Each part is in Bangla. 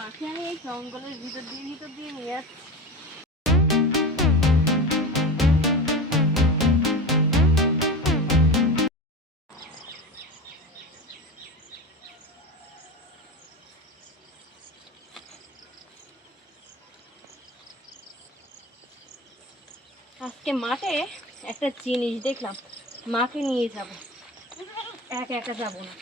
মাকে আমি এই জঙ্গলের ভিতর দিয়ে নিয়ে যাচ্ছি। আজকে মাঠে একটা জিনিস দেখলাম, মাকে নিয়ে যাব, একা একা যাব না।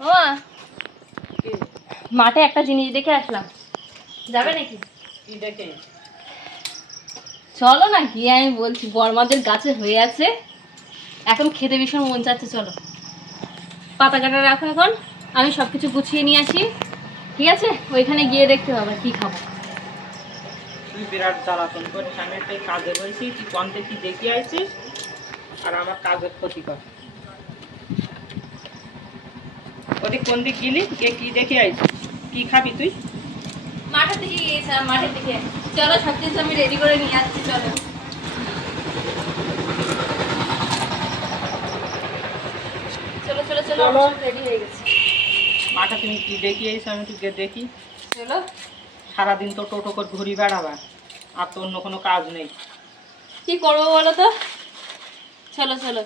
ও মাঠে একটা জিনিস দেখে আসলাম, যাবে নাকি? কি দেখে? চলো না, গিয়ে আমি বলছি বড়মাদের গাছে হয়ে আছে, এখন খেতে ভীষণ মন চাচ্ছে। চলো, পাতা কাটা রাখো, এখন আমি সবকিছু গুছিয়ে নিয়ে আসি। ঠিক আছে, ওইখানে গিয়ে দেখতে হবে কি খাবো। তুই বিরাট জ্বালাতন করিস, আমি একটা কাজে রয়েছি, তুই কন্তে কি দেখে আইছিস আর আমার কাজের ক্ষতি কর। ওদিক কোন দিক গেলি, কে কি দেখে আইছিস, কি খাবি তুই? মাঠের দিকে গিয়েছিলাম, মাঠের দিকে। চলো, সব কিছু আমি রেডি করে নিয়ে আসছি। চলো চলো চলো চলো, চলো। রেডি হয়ে গেছে। মাঠে তুমি কি দেখে আইছো, আমি তোকে দেখি। চলো। সারাদিন তো টোটো করে ঘুরি বেড়াবা, আর তো অন্য কোনো কাজ নেই। কি করবো বলো তো? চলো চলো।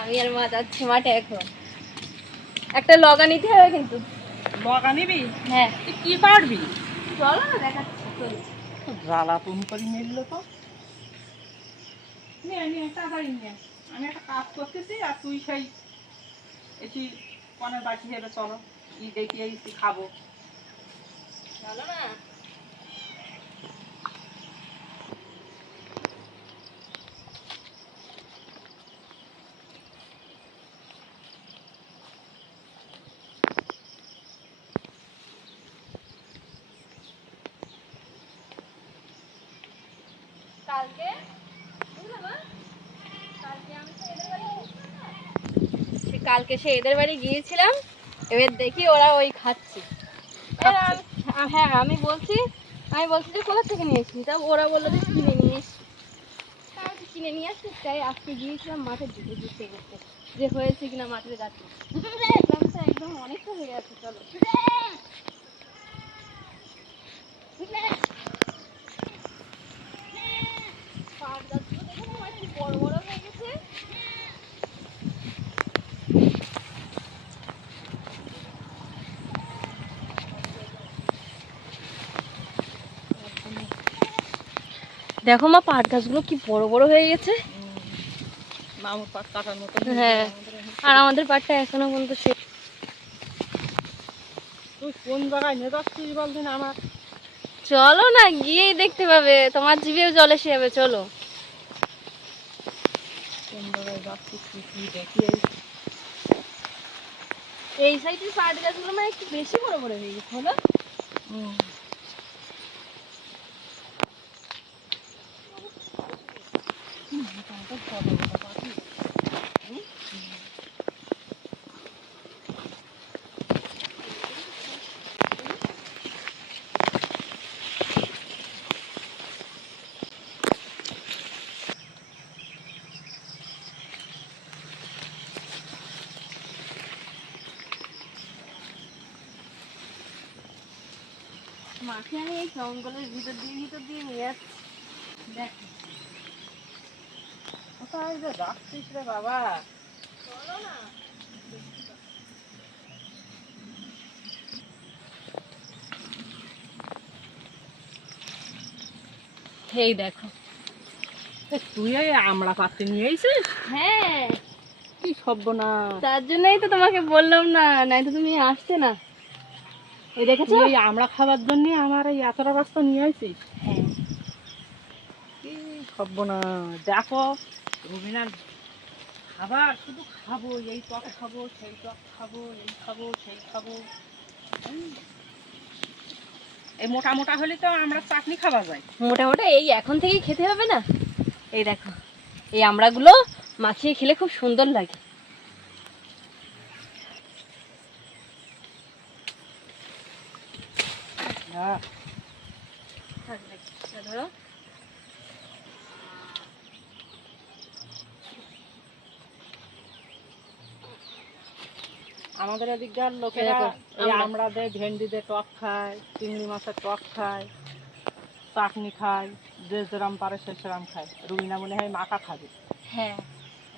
আমি আর মা যাচ্ছি মাঠে এখন। একটা লগা নিতে হবে কিন্তু। লগা নিবি? হ্যাঁ। তুই কি পারবি? চলো না, দেখাচ্ছি। চলো। জ্বালাতন করে মিললো তো। নিয়ে নিয়ে তাড়াতাড়ি নিয়ে, আমি একটা কাজ করতেছি আর তুই সেই এটি কনের বাকি হেবে চলো, ই দেখি এই খাবো। চলো না। কালকে সে এদের বাড়ি গিয়েছিলাম, এবার দেখি ওরা ওই খাচ্ছে। হ্যাঁ, আমি বলছি যে কোথা থেকে নিয়ে এসেছি, তা ওরা বললো যে কিনে নিয়ে এসছি। আমি কিনে নিয়ে আসছি, তাই আজকে গিয়েছিলাম মাঠের দিকে ঘুরতে ঘুরতে, যে হয়েছে কিনা মাঠের গাছে। দেখলাম তো একদম অনেকটা হয়ে আছে। চলো। পাট গাছগুলো দেখো না, কি বড় বড় হয়ে গেছে। দেখো মা, পাট গাছগুলো কি বড় বড় হয়ে গেছে। মামুর পাট কাটার মতো। হ্যাঁ, আর আমাদের পাটটা এখনো পর্যন্ত শেষ। তুই কোন জায়গায় নিয়ে যাচ্ছিস বলদিন আমার? চলো না, গিয়েই দেখতে পাবে, তোমার জিভেও জল এসে যাবে। চলো। কোন জায়গায় যাচ্ছিস তুই, কি দেখি এই সাইডের পাট গাছগুলো মানে একটু বেশি বড় বড় হয়ে গেছে। হলো। মাকে আমি এই জঙ্গলের ভিতর দিয়ে নিয়ে যাচ্ছি। দেখ, কোথায় যে যাচ্ছিস রে বাবা? চলো না। এই দেখো। তুই এই আমড়া পাত্রে নিয়ে এসেছিস? হ্যাঁ, কি সর্বনা! তার জন্যই তো তোমাকে বললাম না, নাই তো তুমি আসতে না। এই দেখেছো? তুই এই আমড়া খাবার জন্য আমার এই এতটা রাস্তা নিয়ে আসিস? হ্যাঁ। কি সর্বনা! দেখো, রবিনার খাবার শুধু খাবো, এই টক খাবো, সেই টক খাবো, এই খাবো, সেই খাবো। এই মোটা মোটা হলে তো আমরা চাটনি খাওয়া যায়। মোটামুটি এই এখন থেকেই খেতে হবে না। এই দেখো, এই আমড়াগুলো মাখিয়ে খেলে খুব সুন্দর লাগে। আমাদের এদিককার লোকেরা দেখো, এই আমরা। আমরা দিয়ে ভেন্ডি দিয়ে টক খায়, চিংড়ি মাছের টক খায়, চাটনি খায়, যে যেরম পারে সে সেরম খায়। রুবিনা মনে হয় মাখা খাবে, হ্যাঁ,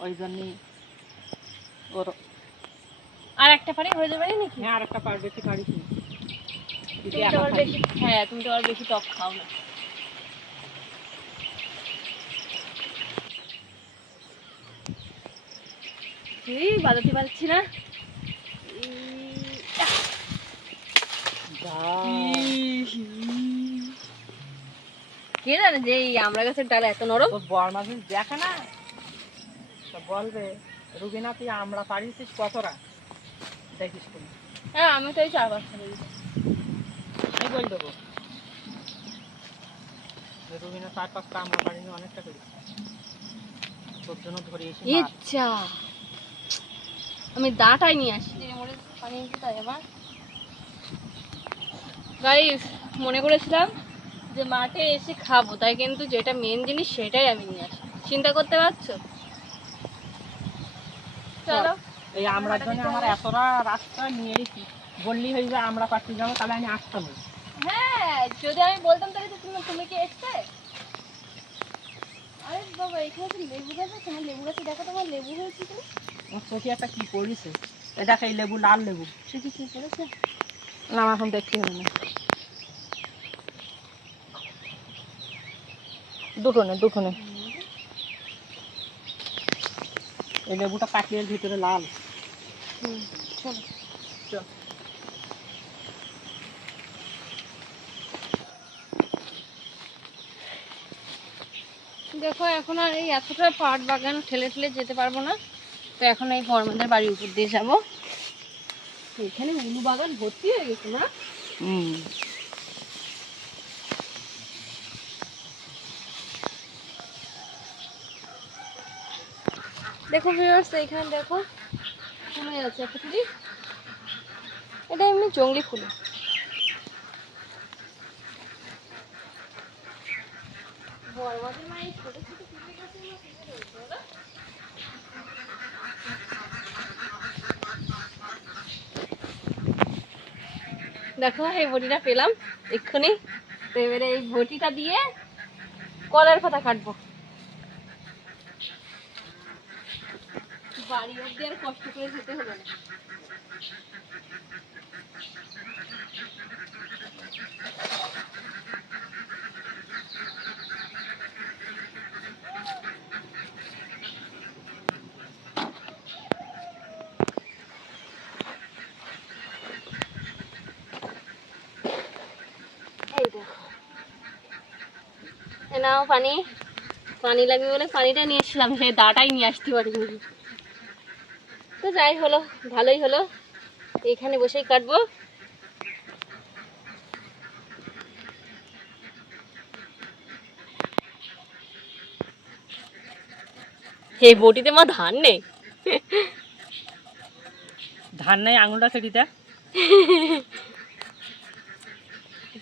ওই জন্যই ওর। আর একটা পারি হয়ে যাবে নাকি? হ্যাঁ, আর একটা পার বেশি পারিস নি, তুই তো তুমি তো একা আবার খাবি। বেশি, হ্যাঁ তুমি তো আবার বেশি টক খাও না। এই বাজাতে পারছি না। কে জানে যে এই আমড়া গাছের ডাল এত নরম। তোর বর মাঝে দেখে না, তো বলবে রুবিনা তুই আমরা পারিছিস কতটা, দেখিস তুমি। হ্যাঁ আমি তো এই 4-5টা দিয়েছি। আমি বল দেবো যে রুবিনা 4-5টা আমরা পারিনি, অনেকটা করেছি তোর জন্য ধরে এসে মার। ইচ্ছা আমি দাঁটাই নিয়ে আসি পানি নিতে তাই আমার গাইস মনে করেছিলাম যে মাঠে এসে খাবো, তাই কিন্তু যেটা মেন জিনিস সেটাই আমি নিয়ে আসি। চিন্তা করতে পারছো? চলো এই আমরার জন্য আমার এতটা রাস্তা নিয়ে এসেছি, বললি হয়ে যায় আমরা পারতে যাবো, তাহলে আমি আসতাম না। হ্যাঁ যদি আমি বলতাম তাহলে তো তুমি কি এসতে? আরে বাবা এখানে তো লেবু গাছ আছে, আমার লেবু গাছে দেখো তোমার লেবু হয়েছে কিনা। আমার চোখে একটা কি পড়েছে, এ দেখ এই লেবু, লাল লেবু। সে কি করেছে? না আমার এখন দেখতে হবে না, দুটো নে। এই লেবুটা কাটলে এর ভিতরে লাল। চলো চল। দেখো এখন আর এই এতটা পাট বাগান ঠেলে ঠেলে যেতে পারবো না, তো এখন এই বর্মাদের বাড়ির উপর দিয়ে যাবো। এখানে উলু বাগান ভর্তি হয়ে গেছে না? দেখো ভিউয়ার্স এখানে দেখো ফুল আছে একটা ফুলি, এটা এমনি জংলি ফুল। বর্মাদের মায়ের ছোট ছোট ফুলের গাছের মধ্যে রয়েছে বলো? দেখো এই বটিটা পেলাম এক্ষুনি, তো এবারে এই বটিটা দিয়ে কলার পাতা কাটবো। বাড়ি অব্দি আর কষ্ট করে যেতে হবে না। এই দেখো এ নাও পানি, পানি লাগবে বলে পানিটা নিয়ে এসেছিলাম, সেই দাটাই নিয়ে আসতে পারিনি। তো যাই হলো, ভালোই হলো, এখানে বসেই কাটবো। এই বটিতে মা ধান নেই। ধান নেই, আঙুলটা কেটে দেয়।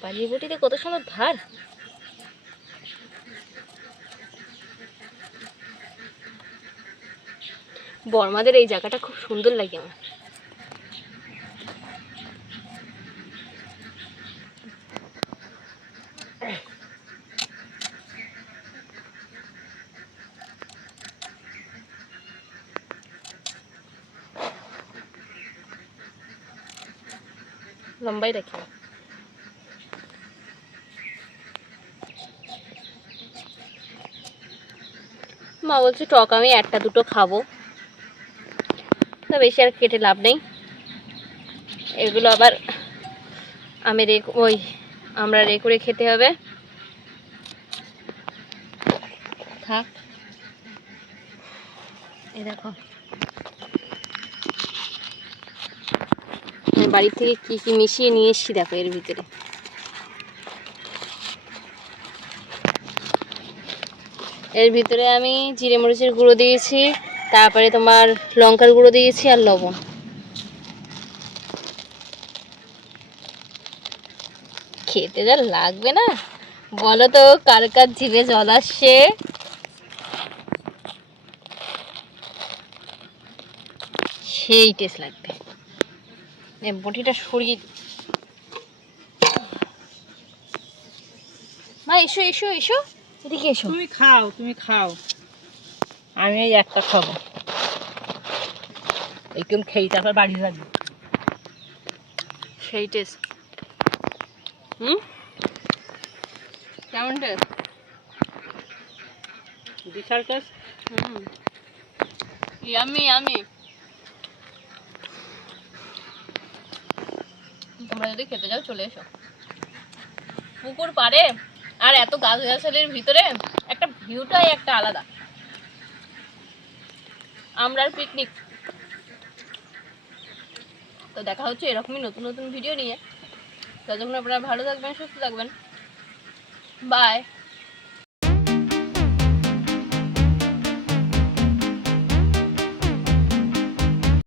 বালির বটিতে কত সুন্দর ধার। বর্মাদের এই জায়গাটা খুব সুন্দর লাগে আমার। লম্বাই রাখি। মা বলছে টক আমি একটা দুটো খাবো, তো বেশি আর কেটে লাভ নেই, এগুলো আবার আমি আমরা করে খেতে হবে। থাক এই দেখো আমি বাড়ি থেকে কি কি মিশিয়ে নিয়ে এসেছি দেখো এর ভিতরে। এর ভিতরে আমি জিরে মরিচের গুঁড়ো দিয়েছি, তারপরে তোমার লঙ্কার গুঁড়ো দিয়েছি আর লবণ। খেতে যা লাগবে না বলো তো, কার কার জিভে জল আসছে। সেই টেস্ট লাগবে। এই বটিটা সরিয়ে দিই। মা এসো এসো এসো, এদিকে এসো। তুমি খাও, তুমি খাও, আমি এই একটা খাবো। এইরকম খেয়ে তারপর বাড়ি যাবি। সেই টেস্ট। হুম, কেমন টেস্ট? বিশাল টেস্ট। হুম, ইয়ামি ইয়ামি। তোমরা যদি খেতে যাও চলে এসো। পুকুর পাড়ে আর এত গাছগাছালির ভিতরে একটা ভিউটাই একটা আলাদা। আমরার পিকনিক। তো দেখা হচ্ছে এরকমই নতুন নতুন ভিডিও নিয়ে। ততক্ষণ আপনারা ভালো থাকবেন, সুস্থ থাকবেন। বাই।